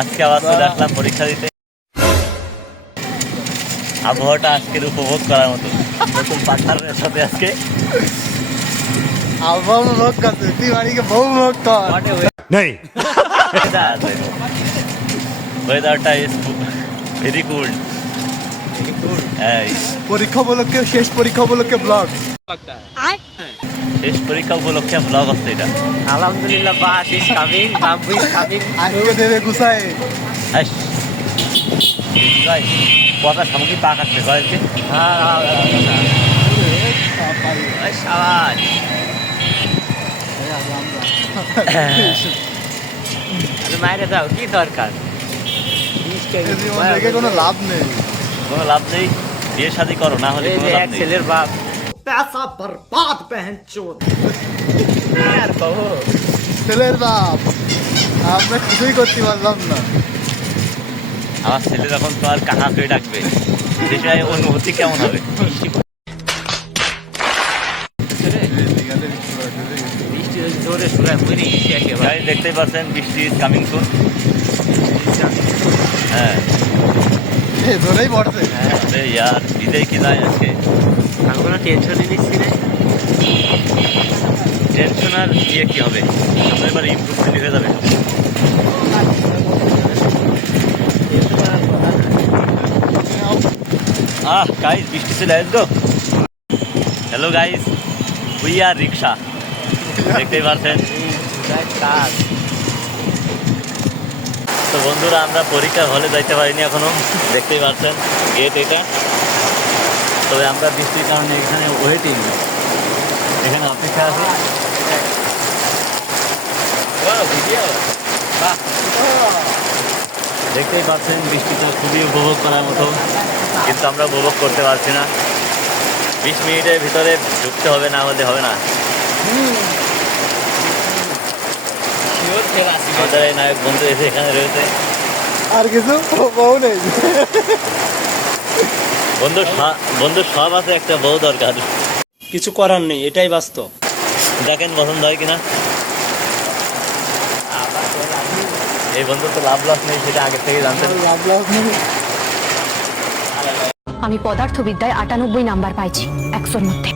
আজকে আবার চলে আসলাম পরীক্ষা দিতে। আবহাওয়াটা আজকের উপভোগ করার মতো, নতুন পার্টনারের সাথে আজকে আবহাওয়া উপভোগ করতে তুই বাড়িকে বউ উপভোগ কর नहीं ওয়েদারটা ইজ ভেরি কুল। পরীক্ষা উপলক্ষে শেষ পরীক্ষা উপলক্ষে ব্লগ শেষ পরীক্ষা উপলক্ষে ব্লগ হচ্ছে এটা। আলহামদুলিল্লাহ bus is coming, bamboo is coming. আজকে দেবে গুছায় কথা সামগ্রী পাক আসছে কয়েকটি মায়েরা যাও, কি দরকার? কোনো লাভ নেই, কোনো লাভ নেই। বিয়ে শাদী করো, না হলে কোনো লাভ নেই। ছেলের বাপ पैसा बर्बाद बहन चोद ছেলের বাপ আমরা কিছুই করতে পারলাম না। আমার ছেলে যখন তো আর কাহা করে ডাকবে, সেটাই অনুভূতি কেমন হবে? বৃষ্টি জোরে শুনে মরি একেবারে। গাইজ দেখতেই পাচ্ছেন বৃষ্টি ইজ কামিং সুন। হ্যাঁ ধরেই পড়ছে। আরে ইয়ার বিদায় কি যায় আজকে? আমি কোনো টেনশনই নিচ্ছি না। টেনশন আর ইয়ে কি হবে, আমরা এবার ইমপ্রুভ হয়ে যাবে। গাইজ বৃষ্টি ছিল, let's go. Hello guys, we are rickshaw. দেখতেই পাচ্ছেন। তো বন্ধুরা, আমরা পরীক্ষার হলে যাইতে পারিনি এখনো, দেখতেই পাচ্ছেন গেট এটা। তবে আমরা বৃষ্টির কারণে এখানে ওয়েটিং, এখানে অপেক্ষা আছে। দেখতেই পাচ্ছেন বৃষ্টিটা খুবই উপভোগ করার মতো, কিন্তু আমরা উপভোগ করতে পারছি না। 20 মিনিটের ভিতরে ঢুকতে হবে, না হলে হবে না। আমাদের এই নায়ক বন্ধু এসে এখানে রয়েছে। আর কিছু বউ নেই বন্ধু সব আছে, একটা বউ দরকার। কিছু করার নেই, এটাই বাস্তব। দেখেন পছন্দ হয় কিনা। এই বন্ধু তো লাভ লস নেই, সেটা আগে থেকে জানতেন। লাভ লাভ নেই। আমি পদার্থবিদ্যায় 98 নাম্বার পাইছি 100-র মধ্যে।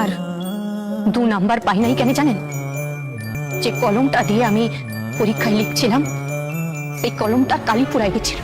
আর 2 নাম্বার পাই নাই কেন জানেন? যে কলমটা দিয়ে আমি পরীক্ষায় লিখছিলাম, সেই কলমটা কালি পুড়াই গেছিল।